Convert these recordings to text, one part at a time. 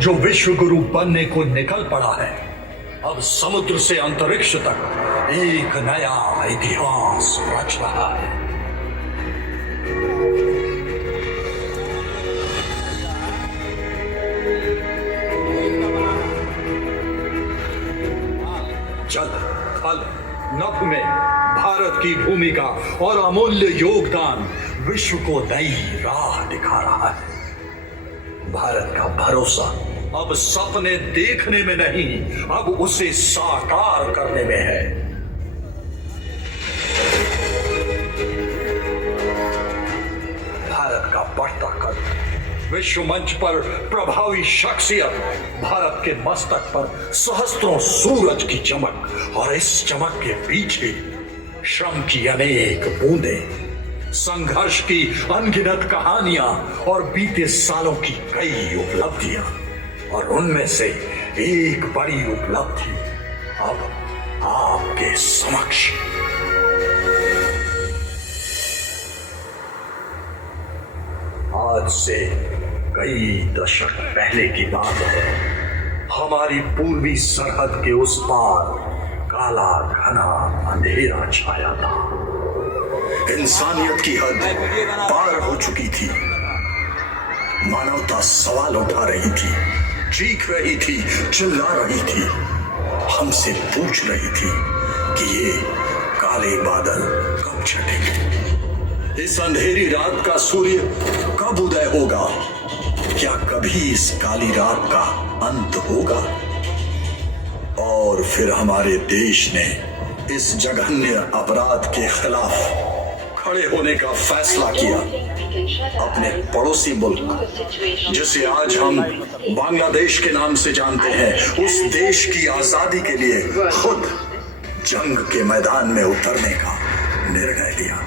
जो विश्व गुरु बनने को निकल पड़ा है, अब समुद्र से अंतरिक्ष तक एक नया इतिहास रच रहा है। जल, थल, नभ में भारत की भूमिका और अमूल्य योगदान विश्व को नई राह दिखा रहा है। भारत का भरोसा अब सपने देखने में नहीं, अब उसे साकार करने में है। भारत का बढ़ता कद, विश्व मंच पर प्रभावी शख्सियत, भारत के मस्तक पर सहस्त्रों सूरज की चमक और इस चमक के पीछे श्रम की अनेक बूंदें, संघर्ष की अनगिनत कहानियां और बीते सालों की कई उपलब्धियां, और उनमें से एक बड़ी उपलब्धि अब आपके समक्ष। आज से कई दशक पहले की बात है। हमारी पूर्वी सरहद के उस पार काला घना अंधेरा छाया था। इंसानियत की हद पार हो चुकी थी। मानवता सवाल उठा रही थी, चीख रही थी, चिल्ला रही थी, हमसे पूछ रही थी कि ये काले बादल कब छटेंगे, इस अंधेरी रात का सूर्य कब उदय होगा, क्या कभी इस काली रात का अंत होगा। और फिर हमारे देश ने इस जघन्य अपराध के खिलाफ खड़े होने का फैसला किया। अपने पड़ोसी मुल्क, जिसे आज हम बांग्लादेश के नाम से जानते हैं, उस देश की आजादी के लिए खुद जंग के मैदान में उतरने का निर्णय लिया।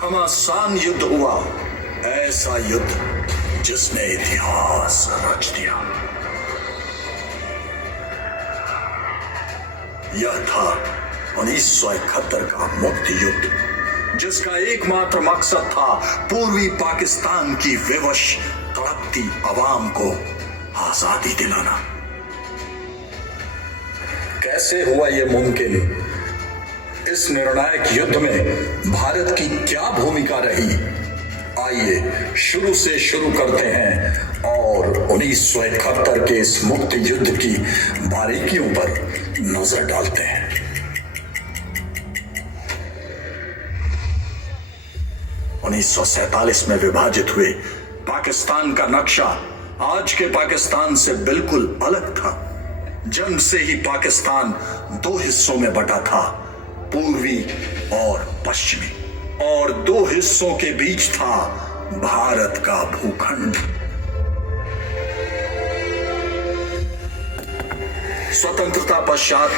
घमासान युद्ध हुआ, ऐसा युद्ध जिसने इतिहास रच दिया। यह था 1971 का मुक्ति युद्ध, जिसका एकमात्र मकसद था पूर्वी पाकिस्तान की विवश तड़पती अवाम को आजादी दिलाना। कैसे हुआ यह मुमकिन? इस निर्णायक युद्ध में भारत की क्या भूमिका रही? आइए शुरू से शुरू करते हैं और 1971 के इस मुक्ति युद्ध की बारीकियों पर नजर डालते हैं। 1947 में विभाजित हुए पाकिस्तान का नक्शा आज के पाकिस्तान से बिल्कुल अलग था। जन्म से ही पाकिस्तान दो हिस्सों में बटा था, पूर्वी और पश्चिमी, और दो हिस्सों के बीच था भारत का भूखंड। स्वतंत्रता पश्चात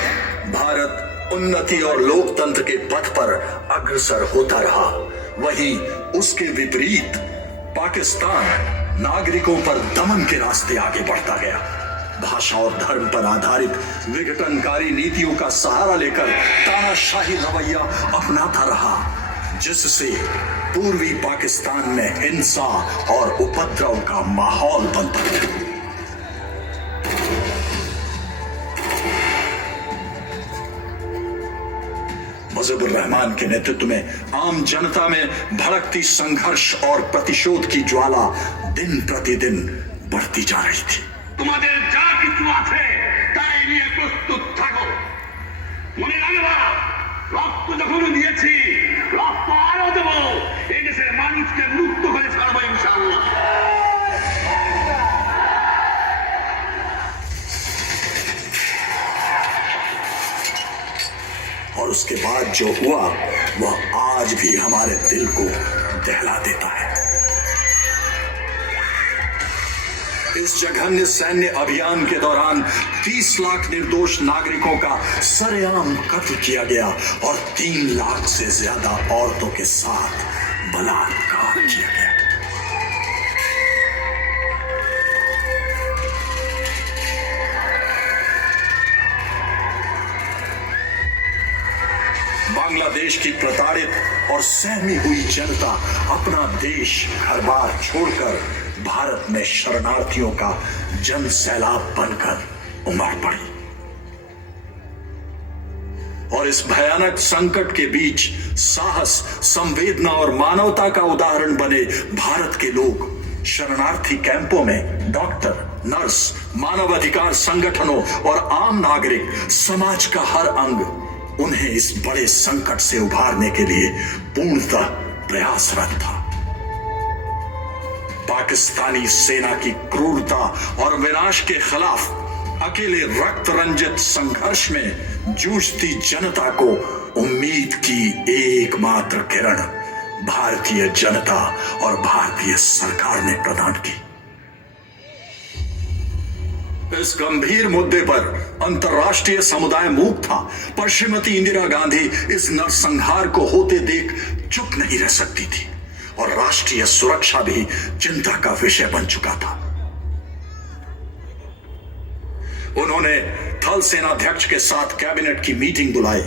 भारत उन्नति और लोकतंत्र के पथ पर अग्रसर होता रहा। वहीं उसके विपरीत पाकिस्तान नागरिकों पर दमन के रास्ते आगे बढ़ता गया। भाषा और धर्म पर आधारित विघटनकारी नीतियों का सहारा लेकर तानाशाही रवैया अपनाता रहा, जिससे पूर्वी पाकिस्तान में हिंसा और उपद्रव का माहौल बनता गया। मुजीबुर रहमान के नेतृत्व में आम जनता में भड़कती संघर्ष और प्रतिशोध की ज्वाला दिन प्रतिदिन बढ़ती जा रही थी। তোমাদের যা কিছু আছে তাই নিয়ে প্রস্তুত থাকো। মনে রাখবা, রক্ত যখন দিয়েছি রক্ত আরো দেব। এই দেশের মানুষকে মুক্ত করে ছাড়বো ইনশাআল্লাহ। और उसके बाद जो हुआ वह आज भी हमारे दिल को दहला देता है। इस जघन्य सैन्य अभियान के दौरान 30 लाख निर्दोष नागरिकों का सरेआम कत्ल किया गया और 3 लाख से ज्यादा औरतों के साथ बलात्कार किया गया। बांग्लादेश की प्रताड़ित और सहमी हुई जनता अपना देश घर बार छोड़कर भारत में शरणार्थियों का जन सैलाब बनकर उमड़ पड़ी। और इस भयानक संकट के बीच साहस, संवेदना और मानवता का उदाहरण बने भारत के लोग शरणार्थी कैंपों में डॉक्टर, नर्स, मानवाधिकार संगठनों और आम नागरिक, समाज का हर अंग उन्हें इस बड़े संकट से उभारने के लिए पूर्णतः प्रयासरत था। पाकिस्तानी सेना की क्रूरता और विनाश के खिलाफ अकेले रक्त रंजित संघर्ष में जूझती जनता को उम्मीद की एकमात्र किरण भारतीय जनता और भारतीय सरकार ने प्रदान की। इस गंभीर मुद्दे पर अंतर्राष्ट्रीय समुदाय मूक था, पर श्रीमती इंदिरा गांधी इस नरसंहार को होते देख चुप नहीं रह सकती थी और राष्ट्रीय सुरक्षा भी चिंता का विषय बन चुका था। उन्होंने थल सेनाध्यक्ष के साथ कैबिनेट की मीटिंग बुलाई।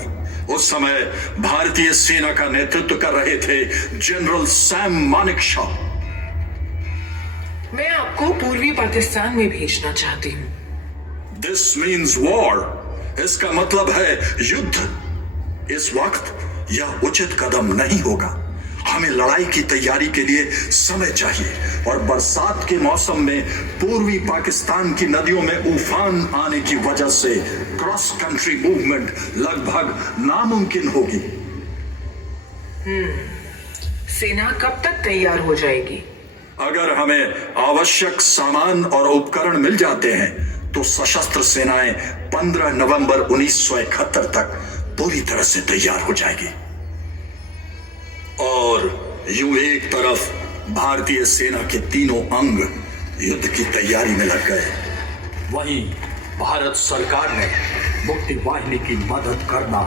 उस समय भारतीय सेना का नेतृत्व कर रहे थे जनरल सैम मानेकशॉ। मैं आपको पूर्वी पाकिस्तान में भेजना चाहती हूँ। This means war. इसका मतलब है युद्ध। इस वक्त यह उचित कदम नहीं होगा। हमें लड़ाई की तैयारी के लिए समय चाहिए और बरसात के मौसम में पूर्वी पाकिस्तान की नदियों में उफान आने की वजह से क्रॉस कंट्री मूवमेंट लगभग नामुमकिन होगी। सेना कब तक तैयार हो जाएगी? अगर हमें आवश्यक सामान और उपकरण मिल जाते हैं तो सशस्त्र सेनाएं 15 नवंबर 1971 तक पूरी तरह से तैयार हो जाएगी। और यूं एक तरफ भारतीय सेना के तीनों अंग युद्ध की तैयारी में लग गए, वहीं भारत सरकार ने मुक्ति वाहिनी की मदद करना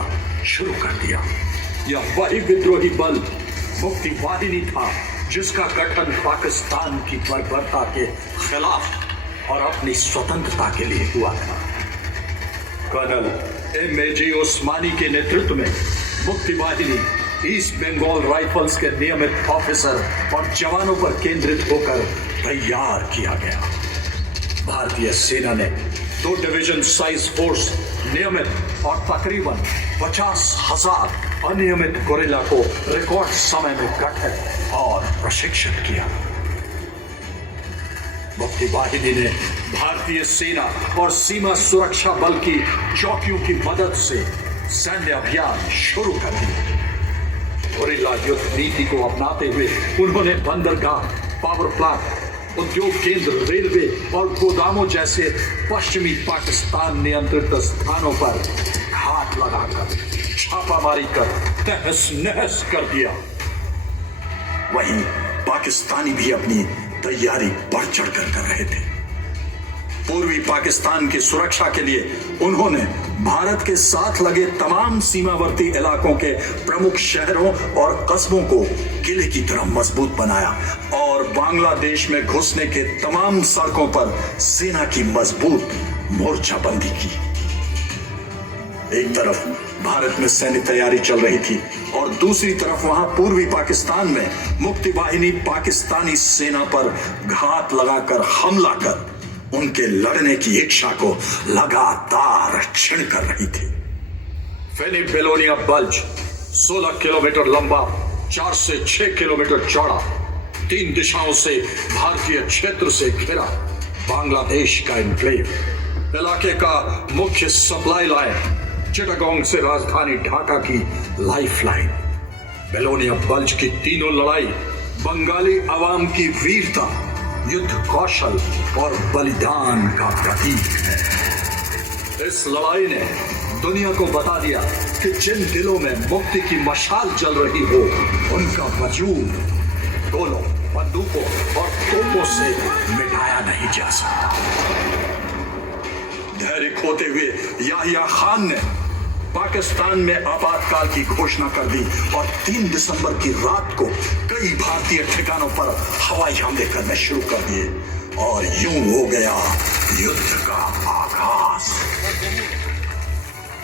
शुरू कर दिया। यह वही विद्रोही बल मुक्ति वाहिनी था जिसका गठन पाकिस्तान की बर्बरता के खिलाफ और अपनी स्वतंत्रता के लिए हुआ था। Colonel M.A.J. ओस्मानी के नेतृत्व में मुक्ति वाहिनी ईस्ट बंगाल राइफल्स के नियमित ऑफिसर और जवानों पर केंद्रित होकर तैयार किया गया। भारतीय सेना ने 2 डिवीजन साइज फोर्स नियमित और तकरीबन 50,000 अनियमित गोरिल्ला को रिकॉर्ड समय में गठित और प्रशिक्षित किया। मुक्ति वाहिनी ने भारतीय सेना और सीमा सुरक्षा बल की चौकियों की मदद से सैन्य अभियान शुरू कर दिया। गोरिल्ला युद्ध नीति को अपनाते हुए उन्होंने बंदरगाह, पावर प्लांट, उद्योग केंद्र, रेलवे और गोदामों जैसे पश्चिमी पाकिस्तान नियंत्रित स्थानों पर घात लगाकर छापामारी कर तहस नहस कर दिया। वहीं पाकिस्तानी भी अपनी तैयारी बढ़ चढ़कर कर रहे थे। पूर्वी पाकिस्तान की सुरक्षा के लिए उन्होंने भारत के साथ लगे तमाम सीमावर्ती इलाकों के प्रमुख शहरों और कस्बों को किले की तरह मजबूत बनाया और बांग्लादेश में घुसने के तमाम सड़कों पर सेना की मजबूत मोर्चाबंदी की। एक तरफ भारत में सैन्य तैयारी चल रही थी और दूसरी तरफ वहां पूर्वी पाकिस्तान में मुक्ति वाहिनी पाकिस्तानी सेना पर घात लगाकर हमला कर उनके लड़ने की इच्छा को लगातार क्षीण कर रही थी। फेनी बेलोनिया बल्ज 16 किलोमीटर लंबा, 4 से 6 किलोमीटर चौड़ा, 3 दिशाओं से भारतीय क्षेत्र से घिरा बांग्लादेश का एन्क्लेव, इलाके का मुख्य सप्लाई लाइन, चिटागोंग से राजधानी ढाका की लाइफ लाइन। बेलोनिया बल्ज की तीनों लड़ाई बंगाली अवाम की वीरता, युद्ध कौशल और बलिदान का प्रतीक है। इस लड़ाई ने दुनिया को बता दिया कि जिन दिलों में मुक्ति की मशाल जल रही हो उनका वजूद गोलों, बंदूकों और तोपों से मिटाया नहीं जा सकता। धैर्य खोते हुए याहिया खान ने पाकिस्तान में आपातकाल की घोषणा कर दी और 3 दिसंबर की रात को कई भारतीय ठिकानों पर हवाई हमले करने शुरू कर दिए और यूं हो गया युद्ध का आगाज।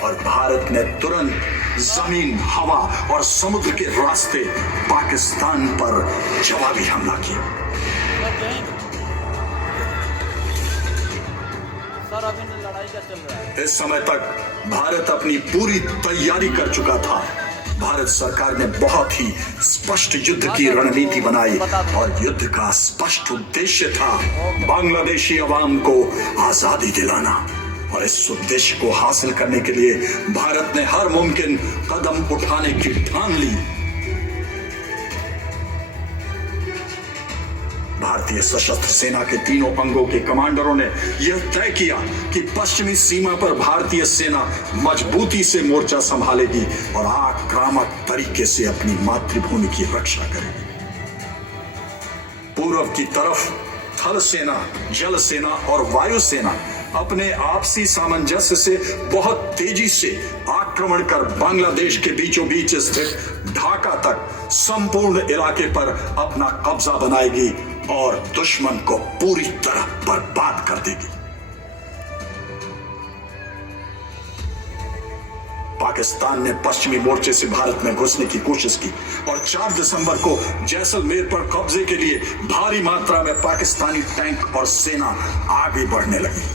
और भारत ने तुरंत जमीन, हवा और समुद्र के रास्ते पाकिस्तान पर जवाबी हमला किया। इस समय तक भारत अपनी पूरी तैयारी कर चुका था। भारत सरकार ने बहुत ही स्पष्ट युद्ध की रणनीति बनाई और युद्ध का स्पष्ट उद्देश्य था बांग्लादेशी अवाम को आजादी दिलाना। और इस उद्देश्य को हासिल करने के लिए भारत ने हर मुमकिन कदम उठाने की ठान ली। भारतीय सशस्त्र सेना के तीनों अंगों के कमांडरों ने यह तय किया कि पश्चिमी सीमा पर भारतीय सेना मजबूती से मोर्चा संभालेगी और आक्रामक तरीके से अपनी मातृभूमि की रक्षा करेगी। पूर्व की तरफ थल सेना, जल सेना और वायु सेना अपने आपसी सामंजस्य से बहुत तेजी से आक्रमण कर बांग्लादेश के बीचों बीच स्थित ढाका तक संपूर्ण इलाके पर अपना कब्जा बनाएगी और दुश्मन को पूरी तरह बर्बाद कर देगी। पाकिस्तान ने पश्चिमी मोर्चे से भारत में घुसने की कोशिश की और 4 दिसंबर को जैसलमेर पर कब्जे के लिए भारी मात्रा में पाकिस्तानी टैंक और सेना आगे बढ़ने लगी।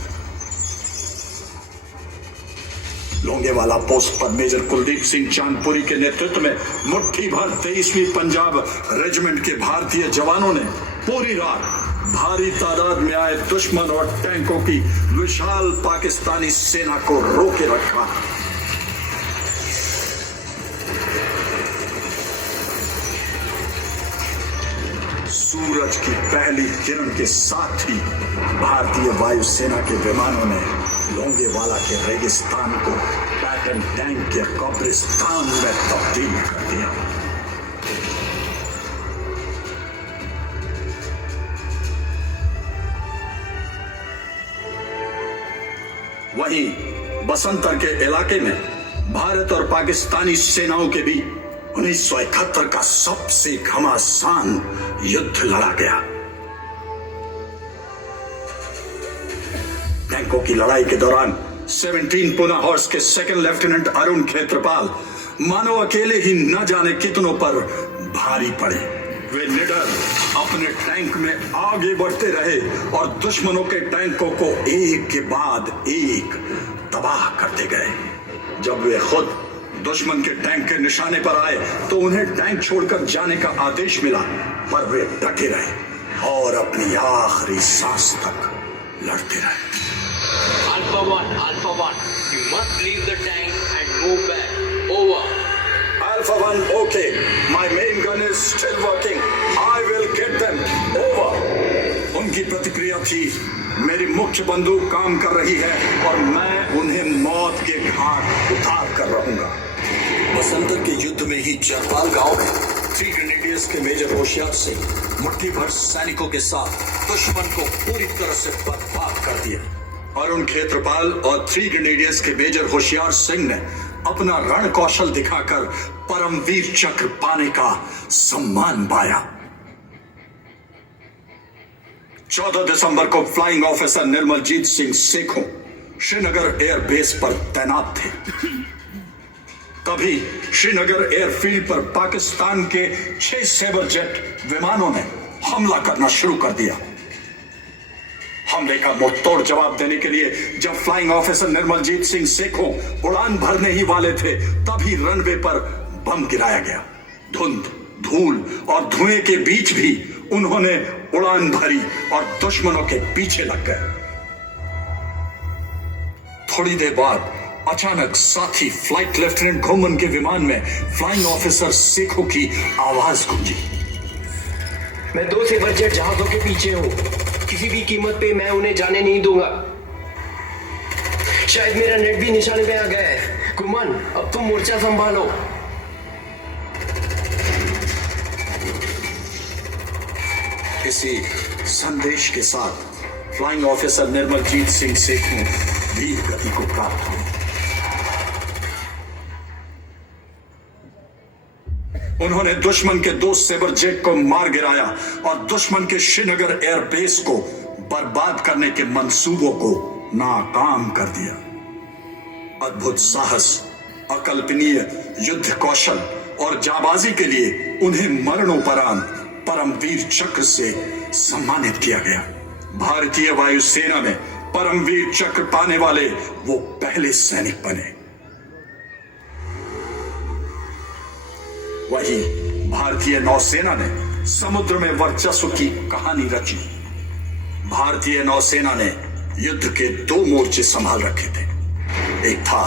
लोंगेवाला पोस्ट पर मेजर कुलदीप सिंह चांदपुरी के नेतृत्व में मुट्ठी भर 23वीं पंजाब रेजिमेंट के भारतीय जवानों ने पूरी रात भारी तादाद में आए दुश्मन और टैंकों की विशाल पाकिस्तानी सेना को रोके रखा। सूरज की पहली किरण के साथ ही भारतीय वायुसेना के विमानों ने लोंगेवाला के रेगिस्तान को पैटर्न टैंक के कब्रिस्तान में तब्दील कर दिया। वहीं बसंतर के इलाके में भारत और पाकिस्तानी सेनाओं के बीच 1971 का सबसे घमासान युद्ध लड़ा गया। टैंकों की लड़ाई के दौरान 17 पुना हॉर्स के सेकंड लेफ्टिनेंट अरुण खेत्रपाल मानो अकेले ही न जाने कितनों पर भारी पड़े। वे निडर अपने टैंक में आगे बढ़ते रहे और दुश्मनों के टैंकों को एक के बाद एक तबाह करते गए। जब वे खुद दुश्मन के टैंक के निशाने पर आए तो उन्हें टैंक छोड़कर जाने का आदेश मिला, पर वे डटे रहे और अपनी आखिरी सांस तक लड़ते रहे। Alpha 1, you must leave the tank and move back. Over. Alpha 1, okay. My main gun is still working. I will get them. Over. उनकी प्रतिक्रिया थी, मेरी मुख्य बंदूक काम कर रही है और मैं उन्हें मौत के घाट उतार कर रहूंगा। बसंतर के युद्ध में ही जरपाल गांव में 3 ग्रेनेडियर्स के मेजर होशियार सिंह मुट्ठी भर सैनिकों के साथ दुश्मन को पूरी तरह से बर्बाद कर दिया। अरुण खेत्रपाल और 3 ग्रेनेडियर्स के मेजर होशियार सिंह ने अपना रण कौशल दिखाकर परमवीर चक्र पाने का सम्मान पाया। 14 दिसंबर को flying officer Nirmaljit Singh Sekhon Srinagar airbase पर तैनात थे। तभी श्रीनगर एयरफील्ड पर पाकिस्तान के 6 सेबर जेट विमानों ने हमला करना शुरू कर दिया। हमले का मुंहतोड़ जवाब देने के लिए जब फ्लाइंग ऑफिसर निर्मलजीत सिंह सेखों उड़ान भरने ही वाले थे, तभी रनवे पर बम गिराया गया। धुंध, धूल और धुएं के बीच भी उन्होंने उड़ान भरी और दुश्मनों के पीछे लग गए। थोड़ी देर बाद अचानक साथी फ्लाइट लेफ्टिनेंट घुमन के विमान में फ्लाइंग ऑफिसर सेखों की आवाज गूंजी। मैं 2 सेबर जेट जहाजों के पीछे हूं, किसी भी कीमत पे मैं उन्हें जाने नहीं दूंगा। शायद मेरा नेट भी निशाने पे आ गया है। घुमन, अब तुम मोर्चा संभालो। इसी संदेश के साथ फ्लाइंग ऑफिसर निर्मलजीत सिंह सेखों वीर गति को प्राप्त हुए। उन्होंने दुश्मन के 2 सेबर जेट को मार गिराया और दुश्मन के श्रीनगर एयरबेस को बर्बाद करने के मंसूबों को नाकाम कर दिया। अद्भुत साहस, अकल्पनीय युद्ध कौशल और जाबाजी के लिए उन्हें मरणोपरांत परमवीर चक्र से सम्मानित किया गया। भारतीय वायुसेना में परमवीर चक्र पाने वाले वो पहले सैनिक बने। वही भारतीय नौसेना ने समुद्र में वर्चस्व की कहानी रची। भारतीय नौसेना ने युद्ध के 2 मोर्चे संभाल रखे थे। एक था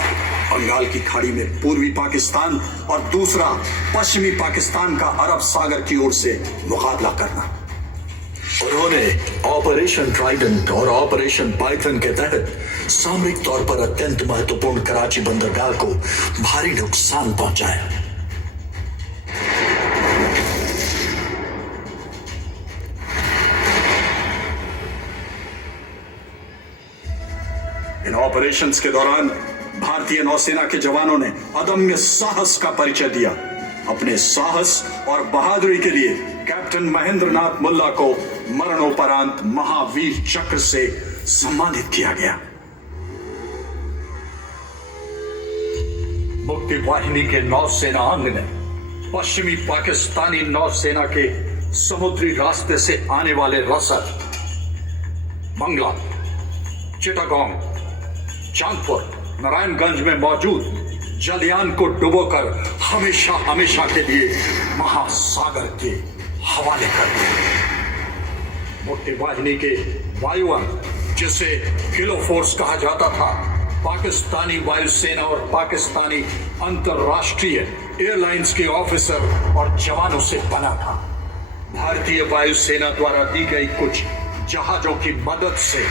बंगाल की खाड़ी में पूर्वी पाकिस्तान और दूसरा पश्चिमी पाकिस्तान का अरब सागर की ओर से मुकाबला करना। उन्होंने ऑपरेशन ट्राइडेंट और ऑपरेशन पाइथन के तहत सामरिक तौर पर अत्यंत महत्वपूर्ण कराची बंदरगाह को भारी नुकसान पहुंचाया। इन ऑपरेशंस के दौरान भारतीय नौसेना के जवानों ने अदम्य साहस का परिचय दिया। अपने साहस और बहादुरी के लिए कैप्टन महेंद्र नाथ मुल्ला को मरणोपरांत महावीर चक्र से सम्मानित किया गया। मुक्ति वाहिनी के नौसेना अंग ने पश्चिमी पाकिस्तानी नौसेना के समुद्री रास्ते से आने वाले रसद, मंगला, चिटागोंग, चांदपुर, नारायणगंज में मौजूद जलयान को डुबोकर हमेशा हमेशा के लिए महासागर के हवाले कर दिया। मुक्ति वाहिनी के वायु अंग, जिसे किलो फोर्स कहा जाता था, पाकिस्तानी वायुसेना और पाकिस्तानी अंतरराष्ट्रीय एयरलाइंस के ऑफिसर और जवानों से बना था। भारतीय वायुसेना द्वारा दी गई कुछ जहाजों की मदद से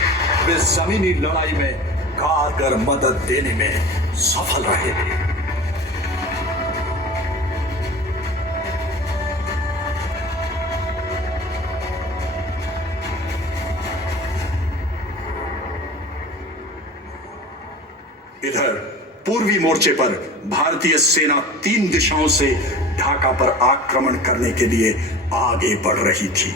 वे जमीनी लड़ाई में कारगर मदद देने में सफल रहे थे। इधर पूर्वी मोर्चे पर भारतीय सेना 3 दिशाओं से ढाका पर आक्रमण करने के लिए आगे बढ़ रही थी।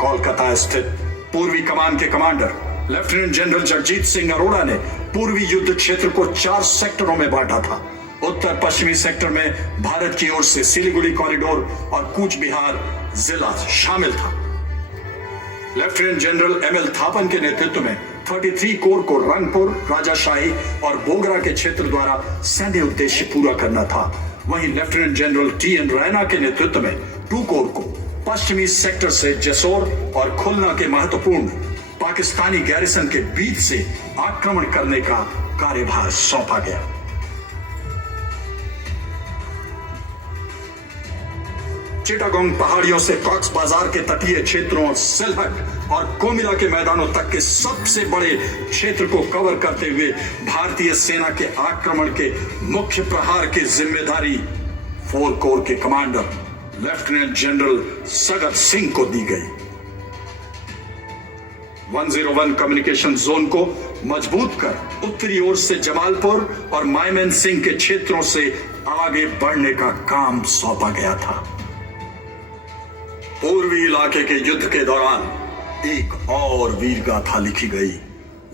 कोलकाता स्थित पूर्वी कमान के commander lieutenant general Jagjit Singh Arora ने पूर्वी युद्ध क्षेत्र को 4 सेक्टरों में बांटा था। उत्तर पश्चिमी सेक्टर में भारत की ओर से सिलीगुड़ी कॉरिडोर और कूच बिहार जिला शामिल था। लेफ्टिनेंट जनरल एमएल थापन के नेतृत्व में 33 कोर को रंगपुर, राजाशाही और बोगरा के क्षेत्र द्वारा सैन्य उद्देश्य पूरा करना था। वहीं लेफ्टिनेंट जनरल टीएन रैना के नेतृत्व में 2 कोर को पश्चिमी सेक्टर से जसोर और खुलना के महत्वपूर्ण पाकिस्तानी गैरिसन के बीच से आक्रमण करने का कार्यभार सौंपा गया। चिटागोंग पहाड़ियों से कॉक्स बाजार के तटीय क्षेत्रों, सिलहट और कोमिला के मैदानों तक के सबसे बड़े क्षेत्र को कवर करते हुए भारतीय सेना के आक्रमण के मुख्य प्रहार की जिम्मेदारी 4 कोर के commander lieutenant general Sagat Singh को दी गई। 101 कम्युनिकेशन जोन को मजबूत कर उत्तरी ओर से जमालपुर और मायमन सिंह के क्षेत्रों से आगे बढ़ने का काम सौंपा गया था। पूर्वी इलाके के युद्ध के दौरान एक और वीर गाथा लिखी गई,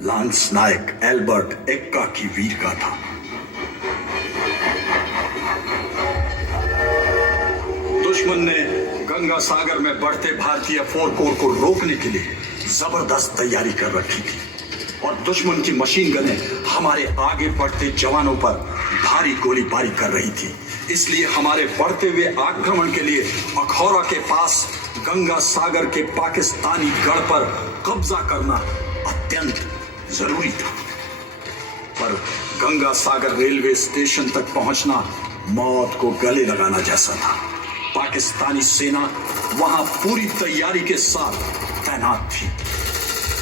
लांस नायक एल्बर्ट एक्का की वीर गाथा। दुश्मन ने गंगा सागर में बढ़ते भारतीय 4 कोर को रोकने के लिए जबरदस्त तैयारी कर रखी थी और दुश्मन की मशीन गनें हमारे आगे बढ़ते जवानों पर भारी गोलीबारी कर रही थी। इसलिए हमारे बढ़ते हुए आक्रमण के लिए अखौरा के पास गंगा सागर के पाकिस्तानी गढ़ पर कब्जा करना अत्यंत जरूरी था। पर गंगा सागर रेलवे स्टेशन तक पहुंचना मौत को गले लगाना जैसा था। पाकिस्तानी सेना वहां पूरी तैयारी के साथ तैनात थी,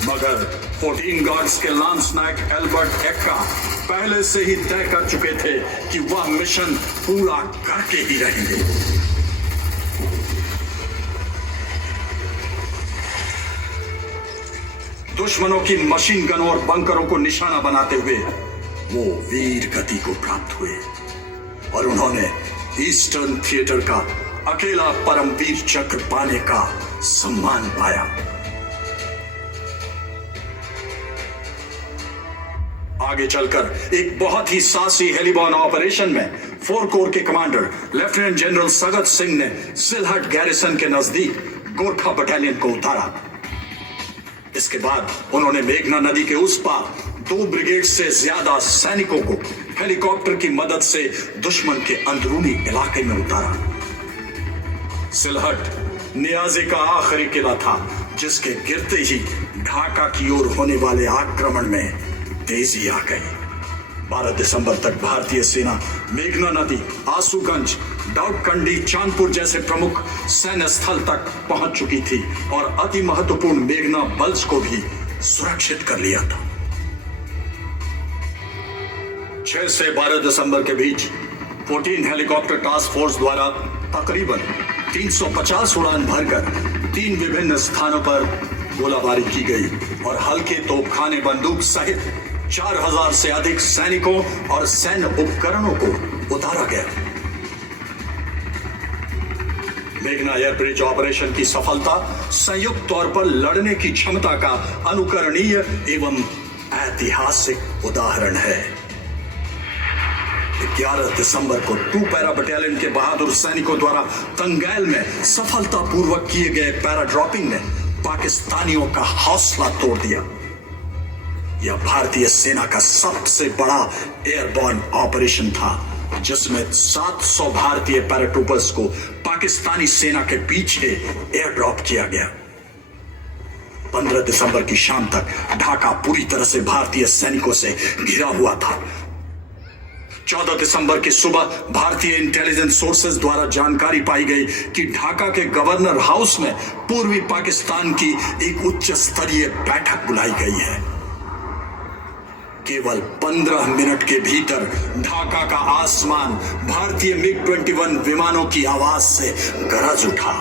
मगर 14 गार्ड्स के लांस नायक एल्बर्ट एक्का पहले से ही तय कर चुके थे कि वह मिशन पूरा करके ही रहेंगे। दुश्मनों की मशीन गनों और बंकरों को निशाना बनाते हुए वो वीर गति को प्राप्त हुए और उन्होंने ईस्टर्न थिएटर का अकेला परमवीर चक्र पाने का सम्मान पाया। आगे चलकर एक बहुत ही साहसी हेलीबॉर्न ऑपरेशन में 4 कोर के commander lieutenant general Sagat Singh ने सिलहट गैरिसन के नजदीक गोरखा बटालियन को उतारा। इसके बाद उन्होंने मेघना नदी के उस पार 2 ब्रिगेड से ज्यादा सैनिकों को हेलीकॉप्टर की मदद से दुश्मन के अंदरूनी इलाके में उतारा। सिलहट नियाजी का आखिरी किला था जिसके गिरते ही ढाका की ओर होने वाले आक्रमण में तेजी आ गई। 12 दिसंबर तक भारतीय सेना मेघना नदी, आसूगंज, डाउटकंडी, चांदपुर जैसे प्रमुख सैन्य स्थल तक पहुंच चुकी थी और अति महत्वपूर्ण मेघना बल्ज को भी सुरक्षित कर लिया था। 6 से 12 दिसंबर के बीच 14 हेलीकॉप्टर टास्क फोर्स द्वारा तकरीबन 350 उड़ान भरकर 3 विभिन्न स्थानों पर गोलाबारी की गई और हल्के तोपखाने, बंदूक सहित 4000 से अधिक सैनिकों और सैन्य उपकरणों को उतारा गया। मेघना एयर ब्रिज ऑपरेशन की सफलता संयुक्त तौर पर लड़ने की क्षमता का अनुकरणीय एवं ऐतिहासिक उदाहरण है। 11 दिसंबर को 2 पैरा बटालियन के बहादुर सैनिकों द्वारा तंगैल में सफलतापूर्वक किए गए पैरा ड्रॉपिंग ने पाकिस्तानियों का हौसला तोड़ दिया। यह भारतीय सेना का सबसे बड़ा एयरबॉर्न ऑपरेशन था जिसमें 700 भारतीय पैराट्रूपर्स को पाकिस्तानी सेना के पीछे एयर ड्रॉप किया गया। 15 दिसंबर की शाम तक ढाका पूरी तरह से भारतीय सैनिकों से घिरा हुआ था। 14 दिसंबर की सुबह भारतीय इंटेलिजेंस सोर्सेज द्वारा जानकारी पाई गई कि ढाका के गवर्नर हाउस में पूर्वी पाकिस्तान की एक उच्च स्तरीय बैठक बुलाई गई है। केवल 15 मिनट के भीतर ढाका का आसमान भारतीय MiG-21 विमानों की आवाज से गरज उठा।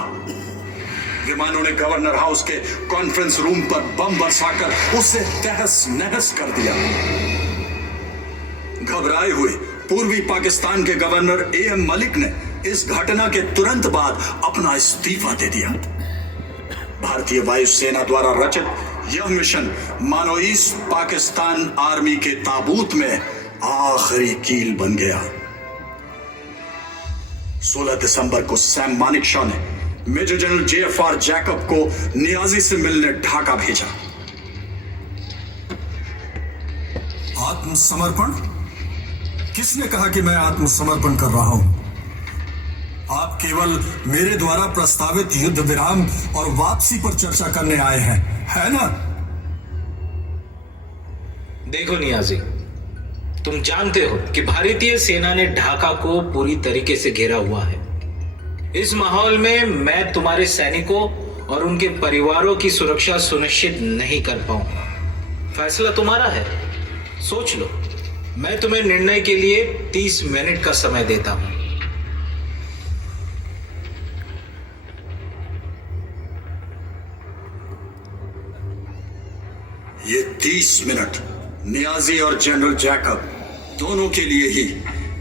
विमानों ने गवर्नर हाउस के कॉन्फ्रेंस रूम पर बम बरसाकर उसे तहस नहस कर दिया। घबराए हुए पूर्वी पाकिस्तान के गवर्नर AM मलिक ने इस घटना के तुरंत बाद अपना इस्तीफा दे दिया। भारतीय वायुसेना द्वारा रचित यह मिशन मानो ईस्ट पाकिस्तान आर्मी के ताबूत में आखिरी कील बन गया। 16 दिसंबर को सैम मानेकशॉ ने मेजर जनरल JFR जैकब को नियाजी से मिलने ढाका भेजा। आत्मसमर्पण? किसने कहा कि मैं आत्मसमर्पण कर रहा हूं? आप केवल मेरे द्वारा प्रस्तावित युद्ध विराम और वापसी पर चर्चा करने आए हैं, है ना? देखो नियाजी, तुम जानते हो कि भारतीय सेना ने ढाका को पूरी तरीके से घेरा हुआ है। इस माहौल में मैं तुम्हारे सैनिकों और उनके परिवारों की सुरक्षा सुनिश्चित नहीं कर पाऊंगा। फैसला तुम्हारा है, सोच लो। मैं तुम्हें निर्णय के लिए 30 मिनट का समय देता हूं। ये 30 मिनट नियाजी और जनरल जैकब दोनों के लिए ही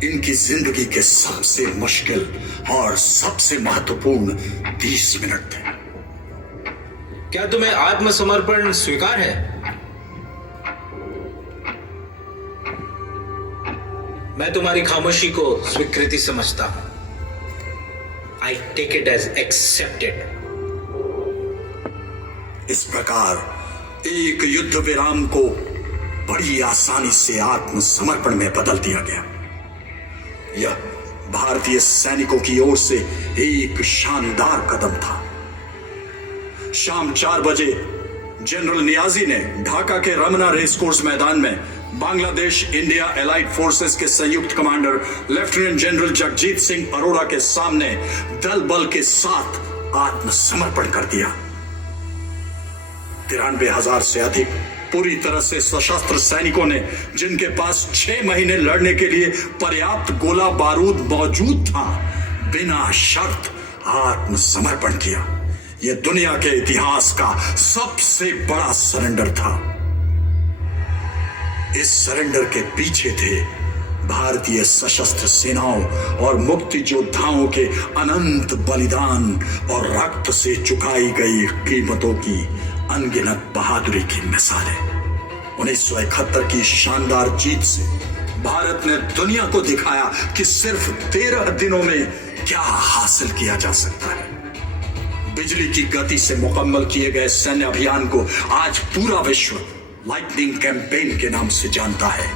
इनकी जिंदगी के सबसे मुश्किल और सबसे महत्वपूर्ण 30 मिनट थे। क्या तुम्हें आत्मसमर्पण स्वीकार है? मैं तुम्हारी खामोशी को स्वीकृति समझता हूं। I take it as accepted. इस प्रकार एक युद्ध विराम को बड़ी आसानी से आत्मसमर्पण में बदल दिया गया। यह भारतीय सैनिकों की ओर से एक शानदार कदम था। शाम 4 बजे जनरल नियाजी ने ढाका के रमना रेस कोर्स मैदान में बांग्लादेश इंडिया एलाइड फोर्सेस के संयुक्त commander lieutenant general Jagjit Singh Arora के सामने दल बल के साथ आत्मसमर्पण कर दिया। 93,000 से अधिक पूरी तरह से सशस्त्र सैनिकों ने, जिनके पास 6 महीने लड़ने के लिए पर्याप्त गोला बारूद मौजूद था, बिना शर्त आत्मसमर्पण किया। यह दुनिया के इतिहास का सबसे बड़ा सरेंडर था। इस सरेंडर के पीछे थे भारतीय सशस्त्र सेनाओं और मुक्ति योद्धाओं के अनंत बलिदान और रक्त से चुकाई गई कीमतों की अनगिनत बहादुरी की मिसालें। 1971 की शानदार जीत से भारत ने दुनिया को दिखाया कि सिर्फ 13 दिनों में क्या हासिल किया जा सकता है। बिजली की गति से मुकम्मल किए गए सैन्य अभियान को आज पूरा विश्व लाइटनिंग कैंपेन के नाम से जानता है।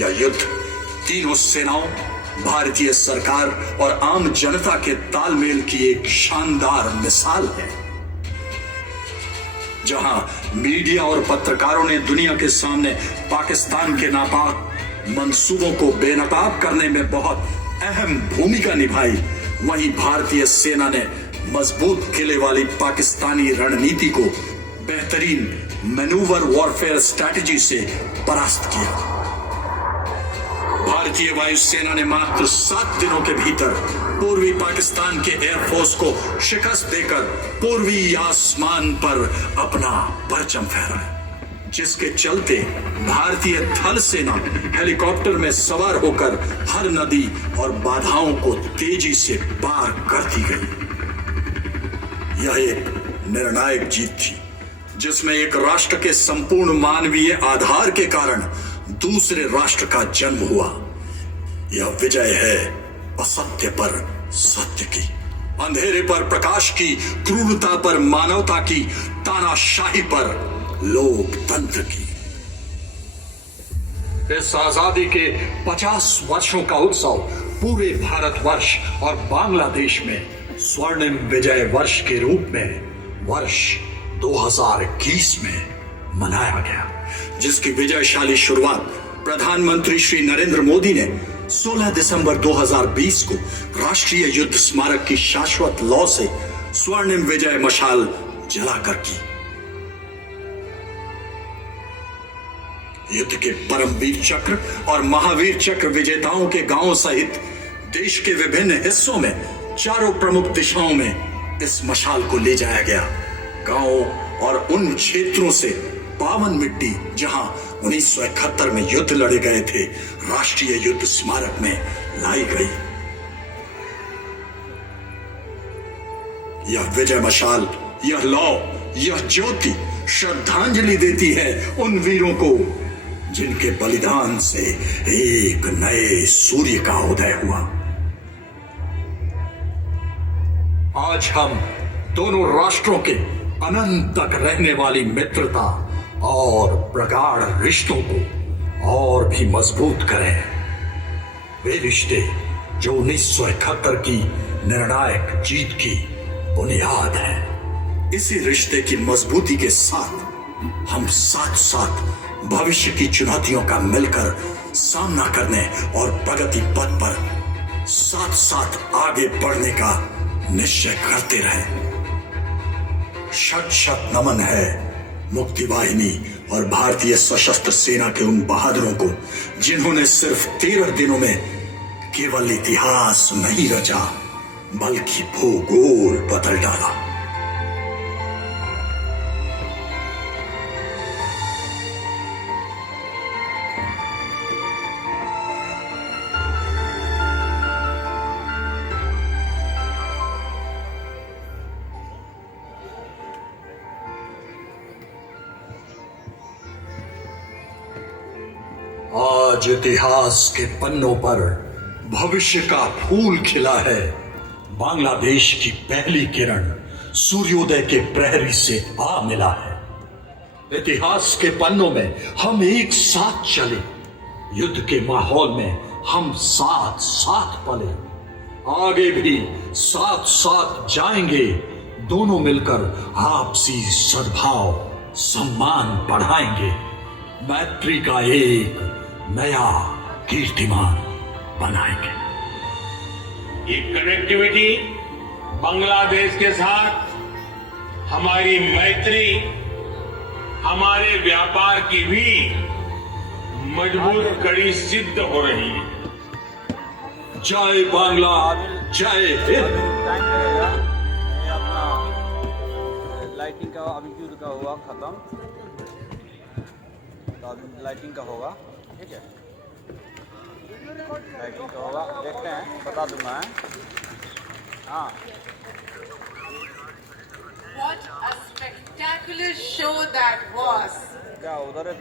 यह युद्ध तीनों सेनाओं, भारतीय सरकार और आम जनता के तालमेल की एक शानदार मिसाल है, जहां मीडिया और पत्रकारों ने दुनिया के सामने पाकिस्तान के नापाक मंसूबों को बेनकाब करने में बहुत अहम भूमिका निभाई, वहीं भारतीय सेना ने मजबूत किले वाली पाकिस्तानी रणनीति को बेहतरीन मैनूवर वॉरफेयर स्ट्रैटेजी से परास्त किया। भारतीय वायुसेना ने मात्र 7 दिनों के भीतर पूर्वी पाकिस्तान के एयरफोर्स को शिकस्त देकर पूर्वी आसमान पर अपना परचम फहराया, जिसके चलते भारतीय थल सेना हेलीकॉप्टर में सवार होकर हर नदी और बाधाओं को तेजी से पार करती गई। यह एक निर्णायक जीत थी, जिसमें एक राष्ट्र के संपूर्ण मानवीय आधार के कारण दूसरे राष्ट्र का जन्म हुआ। यह विजय है असत्य पर सत्य की, अंधेरे पर प्रकाश की, क्रूरता पर मानवता की, तानाशाही पर लोकतंत्र की। इस आजादी के 50 वर्षों का उत्सव पूरे भारतवर्ष और बांग्लादेश में स्वर्णिम विजय वर्ष के रूप में वर्ष 2021 में मनाया गया, जिसकी विजयशाली शुरुआत प्रधानमंत्री श्री नरेंद्र मोदी ने 16 दिसंबर 2020 को राष्ट्रीय युद्ध स्मारक की शाश्वत लौ से स्वर्णिम विजय मशाल जलाकर की। युद्ध के परमवीर चक्र और महावीर चक्र विजेताओं के गांवों सहित देश के विभिन्न हिस्सों में चारों प्रमुख दिशाओं में इस मशाल को ले जाया गया। गांवों और उन क्षेत्रों से पावन मिट्टी जहां 1971 में युद्ध लड़े गए थे, राष्ट्रीय युद्ध स्मारक में लाई गई। यह विजय मशाल, यह लौ, यह ज्योति श्रद्धांजलि देती है उन वीरों को जिनके बलिदान से एक नए सूर्य का उदय हुआ। आज हम दोनों राष्ट्रों के अनंत तक रहने वाली मित्रता और प्रगाढ़ रिश्तों को और भी मजबूत करें। वे रिश्ते जो 1971 की निर्णायक जीत की बुनियाद है। इसी रिश्ते की मजबूती के साथ हम साथ साथ भविष्य की चुनौतियों का मिलकर सामना करने और प्रगति पथ पर साथ साथ आगे बढ़ने का निश्चय करते रहे। शत शत नमन है मुक्ति वाहिनी और भारतीय सशस्त्र सेना के उन बहादुरों को, जिन्होंने सिर्फ 13 दिनों में केवल इतिहास नहीं रचा बल्कि भूगोल बदल डाला। आज इतिहास के पन्नों पर भविष्य का फूल खिला है। बांग्लादेश की पहली किरण सूर्योदय के प्रहरी से आ मिला है। इतिहास के पन्नों में हम एक साथ चले, युद्ध के माहौल में हम साथ साथ पले, आगे भी साथ साथ जाएंगे। दोनों मिलकर आपसी सद्भाव सम्मान बढ़ाएंगे, मैत्री का एक नया कीर्तिमान बनाएंगे। ये कनेक्टिविटी बांग्लादेश के साथ हमारी मैत्री, हमारे व्यापार की भी मजबूत कड़ी सिद्ध हो रही है। जय बांग्ला, जय हिंद। ये अपना लाइटिंग का अभी युद्ध का हुआ खत्म, तो अभी लाइटिंग का होगा, ठीक है, लाइटिंग का होगा, देखते हैं, बता दूंगा। हाँ, What a spectacular show that was! क्या उधर है?